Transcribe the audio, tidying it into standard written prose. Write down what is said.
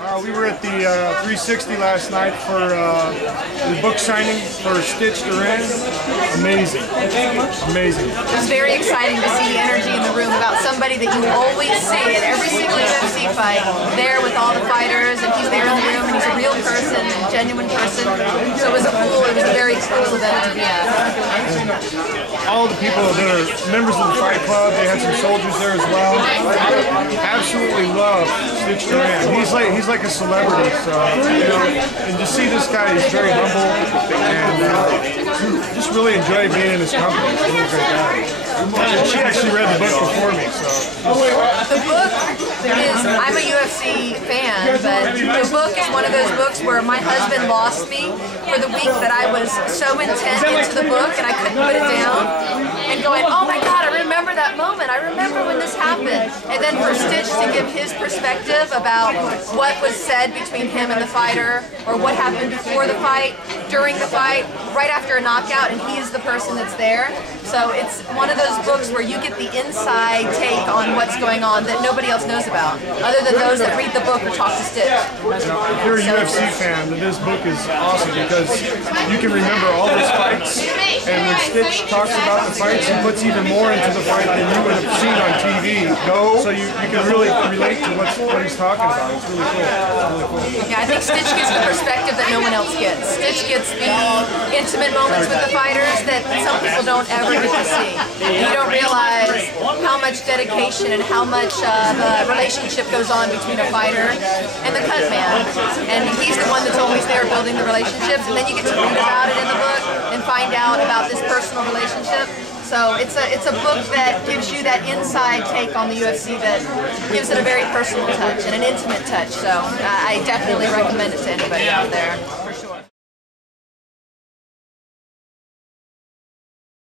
We were at the 360 last night for the book signing for Stitch Duran. Amazing. Amazing. It was very exciting to see the energy in the room about somebody that you always see at every single UFC fight, there with all the fighters, and he's there in the room, and he's a real person, a genuine person. So it was a very cool event to be at. And all the people that are members of the fight club, they had some soldiers there as well. Absolutely love Stitch Duran. He's like a celebrity, so and to see this guy, he's very humble, and just really enjoy being in his company. He's a really great guy. And she actually read the book before me, so. The book is, I'm a UFC fan, but the book is one of those books where my husband lost me for the week that I was so intent into the book and I couldn't put it down, and going, oh my God, I remember that moment. I remember when this happened. And then for Stitch to give his perspective about what was said between him and the fighter, or what happened before the fight, during the fight, right after a knockout, and he's the person that's there. So it's one of those books where you get the inside take on what's going on that nobody else knows about, other than those that read the book or talk to Stitch. If you're a UFC fan, this book is awesome because you can remember all his fights, and when Stitch talks about the fights, he puts even more into the fight than you would have seen on TV. So you can really relate to what he's talking about. It's really cool. Yeah, I think Stitch gets the perspective that no one else gets. Stitch gets the intimate moments with the fighters that some people don't ever get to see. You don't realize how much dedication and how much relationship goes on between a fighter and the cut man. And he's the one that's always there building the relationships, and then you get to read about it in the book and find out about this personal relationship. So it's a book that gives you that inside take on the UFC that gives it a very personal touch and an intimate touch. So I definitely recommend it to anybody out there.